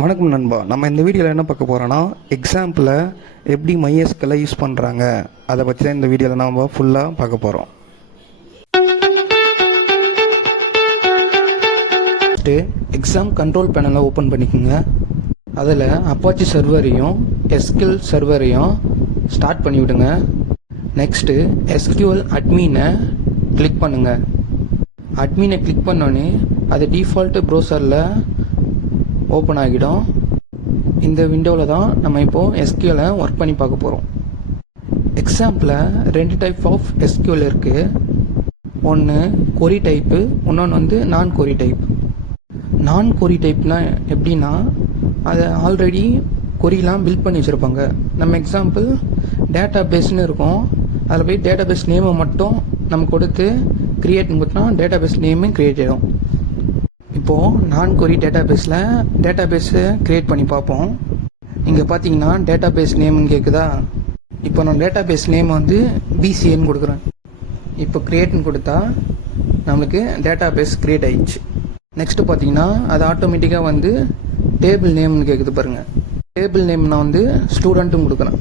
வணக்கம் நண்பா. நம்ம இந்த வீடியோவில் என்ன பார்க்க போகிறோன்னா, எக்ஸாம்பிளில் எப்படி MySQL யூஸ் பண்ணுறாங்க அதை பற்றி தான் இந்த வீடியோவில் நம்ம ஃபுல்லாக பார்க்க போகிறோம். ஃபஸ்ட்டு எக்ஸாம் கண்ட்ரோல் பேனலை ஓப்பன் பண்ணிக்கோங்க. அதில் அப்பாச்சி சர்வரையும் SQL சர்வரையும் ஸ்டார்ட் பண்ணிவிடுங்க. நெக்ஸ்ட்டு SQL அட்மினை கிளிக் பண்ணுங்கள். அட்மினை கிளிக் பண்ணோன்னே அது டிஃபால்ட்டு ப்ரௌசரில் ஓப்பன் ஆகிடும். இந்த விண்டோவில் தான் நம்ம இப்போது SQL-ஐ ஒர்க் பண்ணி பார்க்க போகிறோம். எக்ஸாம்பிளில் 2 டைப் ஆஃப் SQL இருக்குது. ஒன்று கொரி டைப்பு, இன்னொன்று வந்து நான் கொரி டைப். நான் கொரி டைப்னால் எப்படின்னா, அதை ஆல்ரெடி கொரிலாம் பில்ட் பண்ணி வச்சுருப்பாங்க. நம்ம எக்ஸாம்பிள் டேட்டா பேஸ்னு இருக்கும், அதில் போய் டேட்டா பேஸ் நேமை மட்டும் நம்ம கொடுத்து க்ரியேட்னு கொடுத்தா டேட்டா பேஸ் நேமே க்ரியேட் ஆகிடும். இப்போது நான் கொரி டேட்டா பேஸை க்ரியேட் பண்ணி பார்ப்போம். இங்கே பார்த்தீங்கன்னா டேட்டா பேஸ் நேம்னு கேட்குதா. இப்போ நான் டேட்டா பேஸ் நேம் வந்து BCN கொடுக்குறேன். இப்போ க்ரியேட்னு கொடுத்தா நம்மளுக்கு டேட்டா பேஸ் க்ரியேட் ஆயிடுச்சு. நெக்ஸ்ட்டு பார்த்தீங்கன்னா அது ஆட்டோமேட்டிக்காக வந்து டேபிள் நேம்னு கேட்குது பாருங்கள். டேபிள் நேம் நான் வந்து ஸ்டூடெண்ட்டும் கொடுக்குறேன்.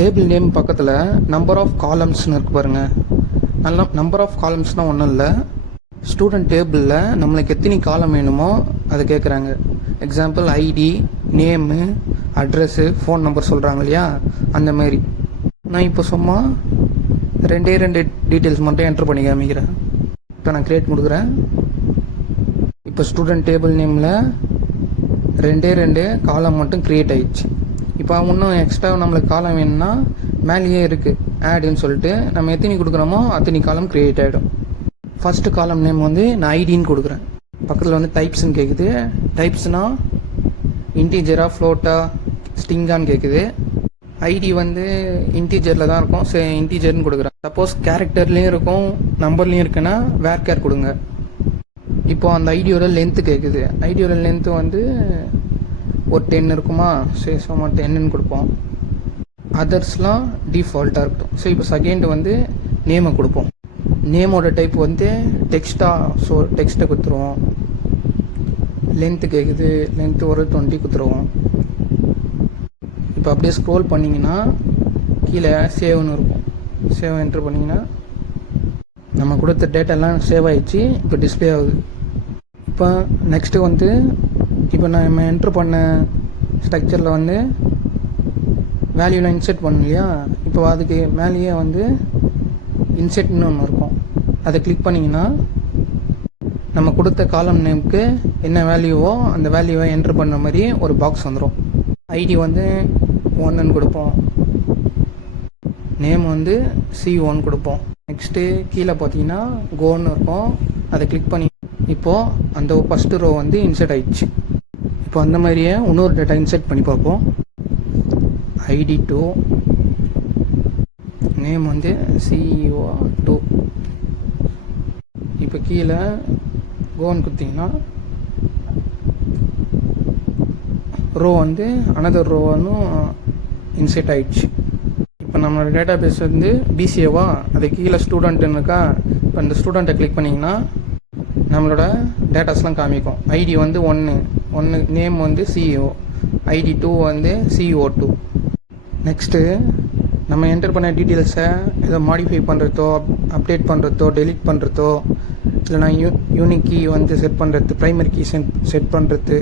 டேபிள் நேம் பக்கத்தில் நம்பர் ஆஃப் காலம்ஸ்னு இருக்குது பாருங்கள். நம்பர் ஆஃப் காலம்ஸ்னால் ஒன்றும் இல்லை, ஸ்டூடெண்ட் டேபிளில் நம்மளுக்கு எத்தனை காலம் வேணுமோ அதை கேட்குறாங்க. Example ID, name, address, phone number சொல்கிறாங்க இல்லையா, அந்த மாதிரி. நான் இப்போ சும்மா 2 டீட்டெயில்ஸ் மட்டும் என்ட்ரு பண்ணி காமிக்கிறேன். இப்போ நான் க்ரியேட் கொடுக்குறேன். இப்போ ஸ்டூடெண்ட் டேபிள் நேமில் 2 காலம் மட்டும் க்ரியேட் ஆயிடுச்சு. இப்போ இன்னும் எக்ஸ்ட்ரா நம்மளுக்கு காலம் வேணும்னா மேலேயே இருக்குது ஆடுன்னு சொல்லிட்டு நம்ம எத்தனை கொடுக்குறோமோ அத்தனை காலம் க்ரியேட் ஆகிடும். ஃபஸ்ட்டு காலம் நேம் வந்து நான் ஐடின்னு கொடுக்குறேன். பக்கத்தில் வந்து டைப்ஸ்ன்னு கேட்குது. டைப்ஸ்னால் இன்டீஜரா, ஃப்ளோட்டா, ஸ்ட்ரிங்கான்னு கேட்குது. ஐடி வந்து இன்டீஜரில் தான் இருக்கும், சரி இன்டீஜர்னு கொடுக்குறேன். சப்போஸ் கேரக்டர்லேயும் இருக்கும், நம்பர்லேயும் இருக்குன்னா வேர்கேர் கொடுங்க. இப்போ அந்த ஐடியோட லென்த்து கேட்குது. ஐடியோட லென்த்து வந்து ஒரு 10 இருக்குமா, சரி சும்மா 10ன்னு கொடுப்போம். அதர்ஸ்லாம் டிஃபால்ட்டாக இருக்கட்டும். ஸோ இப்போ செகண்ட் வந்து நேமை கொடுப்போம். நேமோட டைப் வந்து டெக்ஸ்ட்டாக, ஸோ டெக்ஸ்ட்டை கொடுத்துருவோம். லென்த்து கேட்குது, லென்த்து ஒரு 20 கொடுத்துருவோம். இப்போ அப்படியே ஸ்க்ரோல் பண்ணிங்கன்னா கீழே சேவ்னு இருக்கும். சேவ் என்ட்ரு பண்ணிங்கன்னா நம்ம கொடுத்த டேட்டாலாம் சேவ் ஆகிடுச்சு. இப்போ டிஸ்பிளே ஆகுது. இப்போ நெக்ஸ்ட்டு வந்து இப்போ நம்ம என்ட்ரு பண்ண ஸ்ட்ரக்சரில் வந்து வேல்யூலாம் இன்செர்ட் பண்ணணும் இல்லையா. இப்போ அதுக்கு மேலேயே வந்து இன்செர்ட்னு ஒன்று இருக்கும். அதை கிளிக் பண்ணிங்கன்னா நம்ம கொடுத்த காலம் நேமுக்கு என்ன வேல்யூவோ அந்த வேல்யூவை என்ட்ரு பண்ண மாதிரி ஒரு பாக்ஸ் வந்துடும். ஐடி வந்து 1ன்னு கொடுப்போம், நேம் வந்து C1 கொடுப்போம். நெக்ஸ்ட்டு கீழே பார்த்தீங்கன்னா கோன்னு இருக்கும், அதை கிளிக் பண்ணி இப்போது அந்த ஃபஸ்ட்டு ரோ வந்து இன்செர்ட் ஆயிடுச்சு. இப்போ அந்த மாதிரியே இன்னொரு டேட்டா இன்செர்ட் பண்ணி பார்ப்போம். ID2, நேம் வந்து CEO2. இப்போ கீழே கோன்னு கொடுத்தீங்கன்னா ரோ வந்து அனதர் ரோவனும் இன்செர்ட் ஆயிடுச்சு. இப்போ நம்மளோட டேட்டா பேஸ் வந்து BCAவா, அது கீழே ஸ்டூடெண்ட்டுன்னு இருக்கா. இப்போ இந்த ஸ்டூடெண்ட்டை கிளிக் பண்ணிங்கன்னா நம்மளோட டேட்டாஸ்லாம் காமிக்கும். ஐடி வந்து 1, நேம் வந்து CEO, ID2 வந்து CO2. நெக்ஸ்ட்டு நம்ம என்டர் பண்ண டீட்டெயில்ஸை ஏதோ மாடிஃபை பண்ணுறதோ, அப்டேட் பண்ணுறதோ, டெலிட் பண்ணுறதோ, இல்லைனா யூனிக் கீ வந்து செட் பண்ணுறது, ப்ரைமரி கீ செட் பண்ணுறது,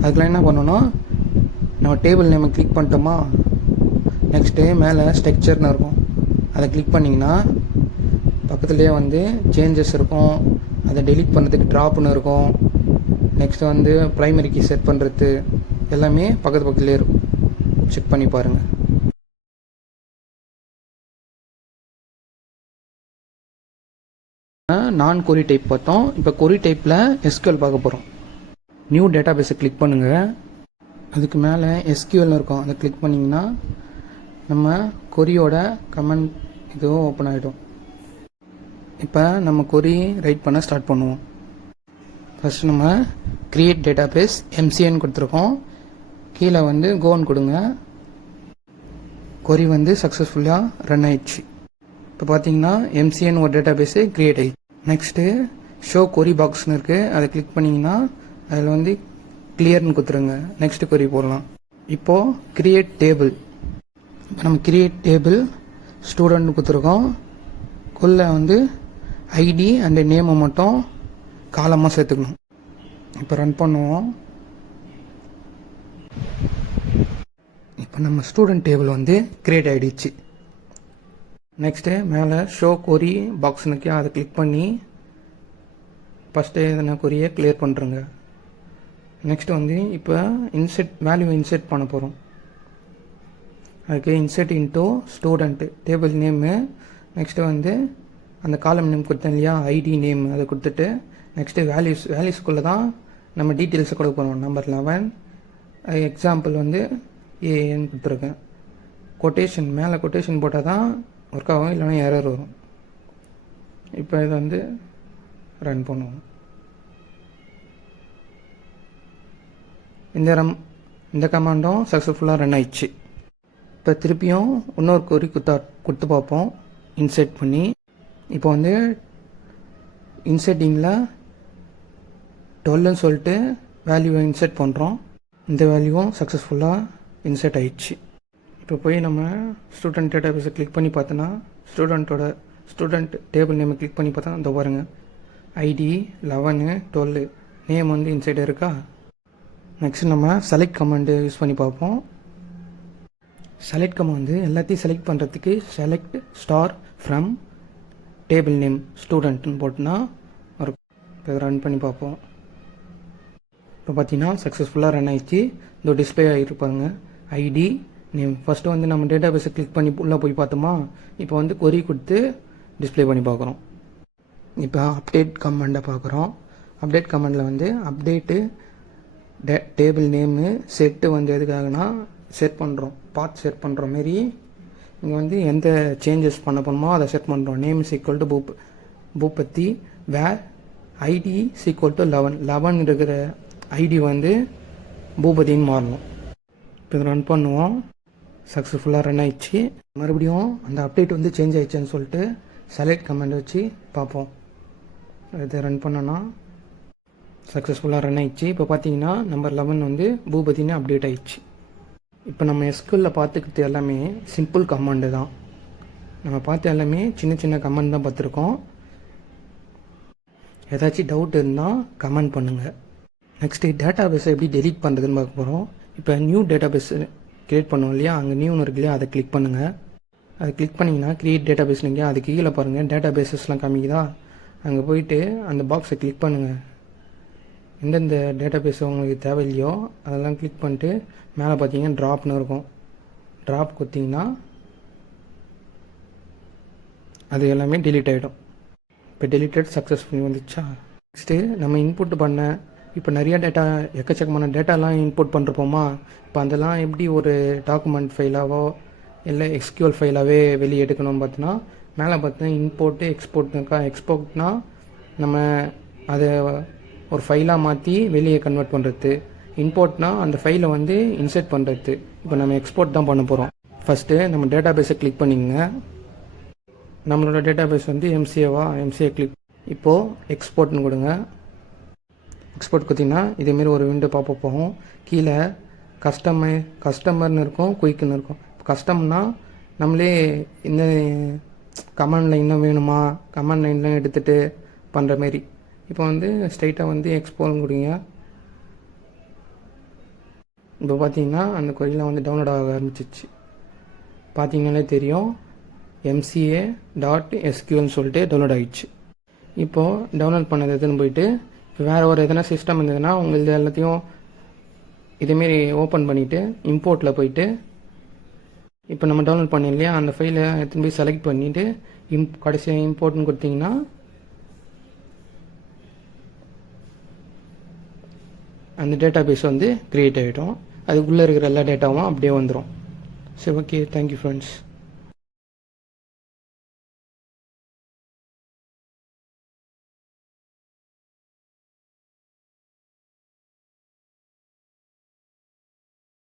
அதுக்கெலாம் என்ன பண்ணணும்னா நம்ம டேபிள் நேமை கிளிக் பண்ணிட்டோமா. நெக்ஸ்ட்டு மேலே ஸ்ட்ரக்சர்னு இருக்கும், அதை கிளிக் பண்ணிங்கன்னா பக்கத்துலேயே வந்து சேஞ்சஸ் இருக்கும். அதை டெலிட் பண்ணுறதுக்கு ட்ராப்னு இருக்கும். நெக்ஸ்ட்டு வந்து ப்ரைமரி கீ செட் பண்ணுறது எல்லாமே பக்கத்துலேயே இருக்கும். செக் பண்ணி பாருங்கள். நான் கொரி டைப் பார்த்தோம். இப்போ கொரி டைப்பில் SQL பார்க்க போகிறோம். நியூ டேட்டா பேஸை கிளிக் பண்ணுங்கள். அதுக்கு மேலே SQLனு இருக்கும், அதை கிளிக் பண்ணிங்கன்னா நம்ம கொரியோட கமெண்ட் இதுவும் ஓப்பன் ஆகிடும். இப்போ நம்ம கொரி ரைட் பண்ண ஸ்டார்ட் பண்ணுவோம். ஃபஸ்ட்டு நம்ம க்ரியேட் டேட்டா பேஸ் MCN கொடுத்துருக்கோம். கீழே வந்து கோன்னு கொடுங்க. கொரி வந்து சக்ஸஸ்ஃபுல்லாக ரன் ஆயிடுச்சு. இப்போ பார்த்தீங்கன்னா MCN ஒரு டேட்டா பேஸு க்ரியேட் ஆகிடுச்சு. நெக்ஸ்ட்டு ஷோ கொரி பாக்ஸ்னு இருக்குது, அதை கிளிக் பண்ணிங்கன்னா அதில் வந்து கிளியர்னு கொடுத்துருங்க. நெக்ஸ்ட் query போடலாம். இப்போது கிரியேட் டேபிள். இப்போ நம்ம கிரியேட் டேபிள் ஸ்டூடெண்ட் கொடுத்துருக்கோம். குள்ள வந்து ஐடி அண்ட் நேமை மட்டும் காலமாக சேர்த்துக்கணும். இப்போ ரன் பண்ணுவோம். இப்போ நம்ம ஸ்டூடெண்ட் டேபிள் வந்து கிரியேட் ஆகிடுச்சு. நெக்ஸ்ட்டு மேலே ஷோ கொரி பாக்ஸ்னுக்கே அதை கிளிக் பண்ணி ஃபஸ்ட்டு எதனா கொரியை கிளியர் பண்ணுறோங்க. நெக்ஸ்ட் வந்து இப்போ வேல்யூ இன்செர்ட் பண்ண போகிறோம். அதுக்கு insert into student table name. Next வந்து அந்த காலம் நேம் கொடுத்தேன் இல்லையா, ஐடி நேம், அதை கொடுத்துட்டு நெக்ஸ்ட்டு வேல்யூஸ்குள்ளே தான் நம்ம டீட்டெயில்ஸை கொடுக்க போகிறோம். நம்பர் 11 எக்ஸாம்பிள் வந்து ஏன்னு கொடுத்துருக்கேன். கொட்டேஷன் மேலே கொட்டேஷன் போட்டால் தான் ஒர்க் ஆகும், இல்லைனா எரர் வரும். இப்போ இதை வந்து ரன் பண்ணுவோம். இந்த கமாண்டும் சக்ஸஸ்ஃபுல்லாக ரன் ஆயிடுச்சு. இப்போ திருப்பியும் இன்னொரு கொரி கொடுத்து பார்ப்போம் இன்செர்ட் பண்ணி. இப்போ வந்து இன்செர்ட்டிங்கில் 12ன்னு சொல்லிட்டு வேல்யூவை இன்செர்ட் பண்ணுறோம். இந்த வேல்யூவும் சக்ஸஸ்ஃபுல்லாக இன்செர்ட் ஆயிடுச்சு. இப்போ போய் நம்ம ஸ்டூடெண்ட் டேட்டாபேஸை கிளிக் பண்ணி பார்த்தோன்னா ஸ்டூடெண்ட் டேபிள் நேமை கிளிக் பண்ணி பார்த்தா அந்த பாருங்க ஐடி 11 12 நேம் வந்து இன்சைடு இருக்கா. நெக்ஸ்ட் நம்ம செலக்ட் கமாண்டு யூஸ் பண்ணி பார்ப்போம். செலக்ட் கமாண்டு எல்லாத்தையும் செலக்ட் பண்ணுறதுக்கு select star from table name ஸ்டூடெண்ட்னு போட்டுனா ஒரு இப்போ ரன் பண்ணி பார்ப்போம். இப்போ பார்த்தீங்கன்னா சக்ஸஸ்ஃபுல்லாக ரன் ஆயிடுச்சு. இந்த டிஸ்பிளே ஆகிருப்பாங்க ஐடி நேம். ஃபஸ்ட்டு வந்து நம்ம டேட்டா பேஸை கிளிக் பண்ணி உள்ளே போய் பார்த்தோமா, இப்போ வந்து கொரி கொடுத்து டிஸ்பிளே பண்ணி பார்க்குறோம். இப்போ அப்டேட் கமாண்டை பார்க்குறோம். அப்டேட் கமாண்டில் வந்து அப்டேட்டு டேபிள் நேமு செட்டு வந்து எதுக்காகனா செட் பண்ணுறோம், பாத் செட் பண்ணுற மாரி இங்கே வந்து எந்த சேஞ்சஸ் பண்ண போகணுமோ அதை செட் பண்ணுறோம். Name is equal to Boopathi where ID is equal to 11 இருக்கிற ஐடி வந்து பூபதின்னு மாறணும். இப்போ இதை ரன் பண்ணுவோம். சக்ஸஸ்ஃபுல்லாக ரன் ஆயிடுச்சு. மறுபடியும் அந்த அப்டேட் வந்து சேஞ்ச் ஆயிடுச்சுன்னு சொல்லிட்டு செலக்ட் கமாண்ட் வச்சு பார்ப்போம். இதை ரன் பண்ணோன்னா சக்ஸஸ்ஃபுல்லாக ரன் ஆயிடுச்சு. இப்போ பார்த்தீங்கன்னா நம்பர் 11 வந்து பூபதினு அப்டேட் ஆயிடுச்சு. இப்போ நம்ம எஸ்கியூஎல்ல பார்த்துக்கிட்டு எல்லாமே சிம்பிள் கமாண்டு தான். நம்ம பார்த்து எல்லாமே சின்ன சின்ன கமாண்ட் தான் பார்த்துருக்கோம். ஏதாச்சும் டவுட் இருந்தால் கமெண்ட் பண்ணுங்கள். நெக்ஸ்ட்டு டேட்டா பேஸை எப்படி டெலீட் பண்ணுறதுன்னு பார்க்க போகிறோம். இப்போ நியூ டேட்டா பேஸ் க்ரியேட் பண்ணுவோம் இல்லையா, அங்கே நியூன்னு இருக்கு இல்லையா, அதை கிளிக் பண்ணுங்கள். அதை கிளிக் பண்ணிங்கன்னா க்ரியேட் டேட்டா பேஸ் இல்லையா, அது கீழே பாருங்கள் டேட்டா பேஸஸ்லாம் காமிக்குதா, அங்கே போயிட்டு அந்த பாக்ஸை கிளிக் பண்ணுங்கள். எந்தெந்த டேட்டா பேஸ் உங்களுக்கு தேவையில்லையோ அதெல்லாம் கிளிக் பண்ணிட்டு மேலே பார்த்தீங்கன்னா ட்ராப்னு இருக்கும். ட்ராப் கொடுத்தீங்கன்னா அது எல்லாமே டெலீட் ஆகிடும். இப்போ டெலீட்டட் சக்ஸஸ்ஃபுல்லி வந்துச்சா. நெக்ஸ்ட்டு நம்ம இன்புட் பண்ண இப்போ நிறையா எக்கச்சக்கமான டேட்டாலாம் இன்புட் பண்ணிருப்போமா, இப்போ அதெல்லாம் எப்படி ஒரு டாக்குமெண்ட் ஃபைலாவோ இல்லை எக்ஸ்கியூஎல் ஃபைலாகவே வெளியே எடுக்கணும்னு பார்த்தோன்னா மேலே பார்த்தீங்கன்னா இம்போர்ட்டு எக்ஸ்போர்ட்னுக்கா. எக்ஸ்போர்ட்னா நம்ம அதை ஒரு ஃபைலாக மாற்றி வெளியே கன்வெர்ட் பண்ணுறது. இம்போர்ட்னா அந்த ஃபைலை வந்து இன்செர்ட் பண்ணுறது. இப்போ நம்ம எக்ஸ்போர்ட் தான் பண்ண போகிறோம். ஃபஸ்ட்டு நம்ம டேட்டா பேஸை கிளிக் பண்ணிக்கோங்க. நம்மளோட டேட்டா பேஸ் வந்து எம்சிஏ கிளிக். இப்போது எக்ஸ்போர்ட்னு கொடுங்க. எக்ஸ்போர்ட் கொடுத்தீங்கன்னா இதேமாரி ஒரு விண்டோ பாப்பப் போகும். கீழே கஸ்டமர்னு இருக்கும், குயிக்குன்னு இருக்கும். கஸ்டம்னா நம்மளே இந்த கமாண்ட் லைன்லாம் வேணுமா, கமாண்ட் லைன்லாம் எடுத்துகிட்டு பண்ணுற மாரி. இப்போ வந்து ஸ்ட்ரைட்டாக வந்து எக்ஸ்போர்ட்னு கொடுங்க. இப்போ பார்த்தீங்கன்னா அந்த கொரியெலாம் வந்து டவுன்லோட் ஆக ஆரம்பிச்சிச்சு. பார்த்தீங்கன்னாலே தெரியும் MCA.SQLன்னு சொல்லிட்டு டவுன்லோட் ஆகிடுச்சு. இப்போது டவுன்லோட் பண்ணது எதுன்னு போயிட்டு இப்போ வேறு ஒரு எதனா சிஸ்டம் இருந்ததுன்னா உங்களது எல்லாத்தையும் இதேமாரி ஓப்பன் பண்ணிவிட்டு இம்போர்ட்டில் போயிட்டு இப்போ நம்ம டவுன்லோட் பண்ணி இல்லையா அந்த ஃபைலை எடுத்துன்னு போய் செலக்ட் பண்ணிவிட்டு கடைசியாக இம்போர்ட்னு கொடுத்தீங்கன்னா அந்த டேட்டா பேஸ் வந்து க்ரியேட் ஆகிடும். அதுக்குள்ளே இருக்கிற எல்லா டேட்டாவும் அப்படியே வந்துடும். சரி, ஓகே, தேங்க்யூ ஃப்ரெண்ட்ஸ்.